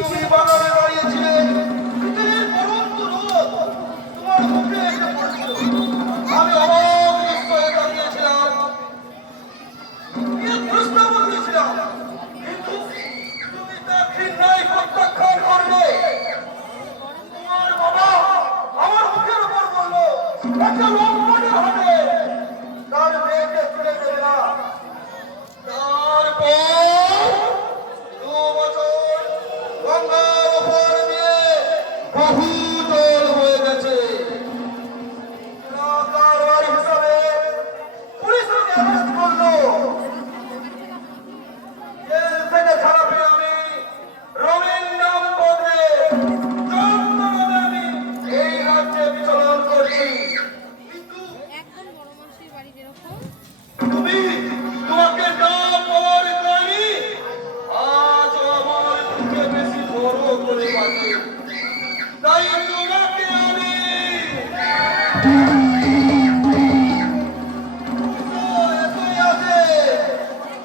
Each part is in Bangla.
তুমি বাগানে দাঁড়িয়েছিলে, পৃথিবীর পরন্ত রোদ তোমার মুখে এসে পড়ছিল। আমি অবাক বিস্ময়ে দাঁড়িয়েছিলাম, প্রস্তাব দিয়েছিলাম, কিন্তু তুমি তা ঘৃণায় প্রত্যাখ্যান করলে। তোমার বাবা আমার মুখের উপর বললো, একটা লম্পটের হাতে তার মেয়েকে তুলে দেবে না। তারপর 2 বছর গঙ্গার উপর দিয়ে বহু জল হয়ে গেছে। কারবার হিসাবে পুলিশ আমাকে অ্যারেস্ট করলো। জেল থেকে ছাড়া পেয়ে আমি রবির নাম বদলে জন্মভাবে আমি এই রাজ্যে বিচরণ করছি। কিন্তু তুমি তোমাকে না পাওয়ার কারণে আজ আমার বুকে বেশি বড় করে বাঁচে। তাই তোমাকে আমি এতই আছে।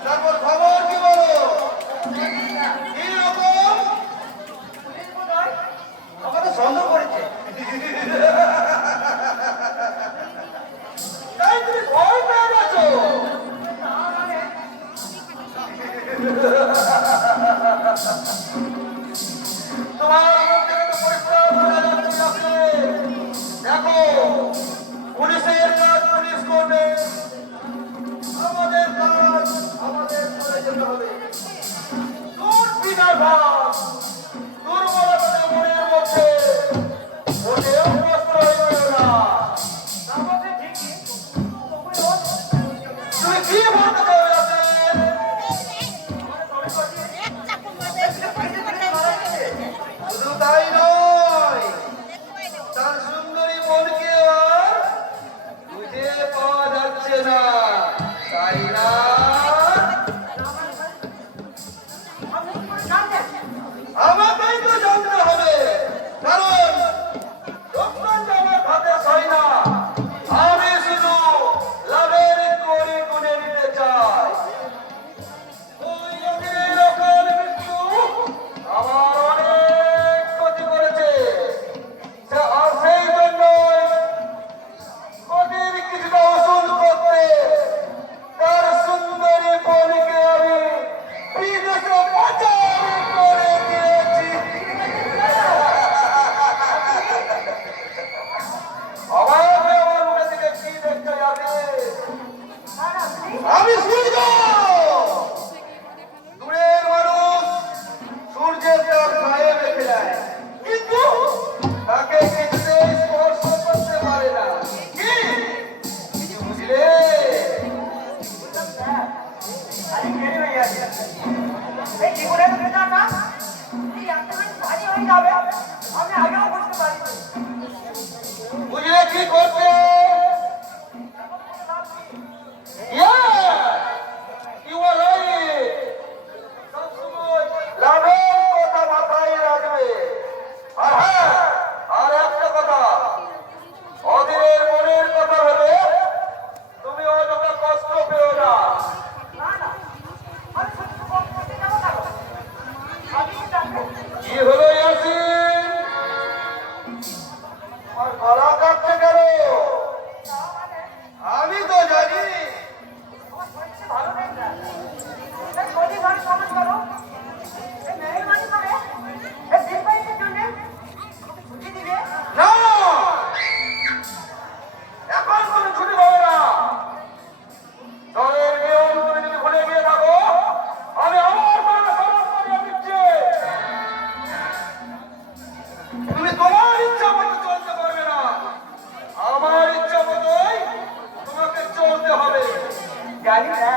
তারপর খবর কি বলো? কি রকম? আমাকে সন্দেহ করেছে। তাই তুমি ভয় পেয়ে গেছো? তোমার মুখ থেকে তো পরিষ্কার বোঝা যাচ্ছে। দেখো, পুলিশের কাজ পুলিশ করবে, আমাদের কাজ আমাদের করে যেতে হবে। তোর বিনার ভাব দুর্বলতা মনের মধ্যে ওদেরও প্রশ্রয় পেল না। তুমি কি বলতে চাও? শুধু তাই নয়, তার সুন্দরী মনকে আর খুঁজে পাওয়া যাচ্ছে না, তাই না? আমাকেই তো জানতে হবে, কারণ লোকমান যে আমার হাতে সয় না। আমি শুধু লাভের কড়ি গুনে নিতে চাই। ওই অধীনের অকাল মৃত্যু আমার অনেক ক্ষতি করেছে, আর সেই জন্যই ক্ষতির কিছুটা ওষুধ করতে তার সুন্দরী বোনকে আমি বিদেশে পাচার করে দিয়েছি। আমাকে আমার মুখে থেকে কি দেখতে যাবে? আমি সূর্য। দূরের মানুষ সূর্যের তাপ গায়ে মেখে যায়, কিন্তু তাকে কিছুতেই স্পর্শ করতে পারে না। কি বুঝলে? বুঝলে কি করতে? লাভের কথা মাথায় রাখবে। আর হ্যাঁ, আর একটা কথা, অধীরের মনের কথা ভেবে তুমি অযথা কষ্ট পেও না। কি হলো ইয়াসিন? আমার গলা কাঁপছে কেন? আমি তো জানি। না, এখন কোনো ছুটি পাবে না। দলের নিয়ম তুমি যদি ভুলে গিয়ে থাকো, আমি আমার মনে সমর্থন করিয়ে দিচ্ছি। তুমি তোমার ইচ্ছা মতো চলতে পারবে না, আমার ইচ্ছা মতোই তোমাকে চলতে হবে। জানি না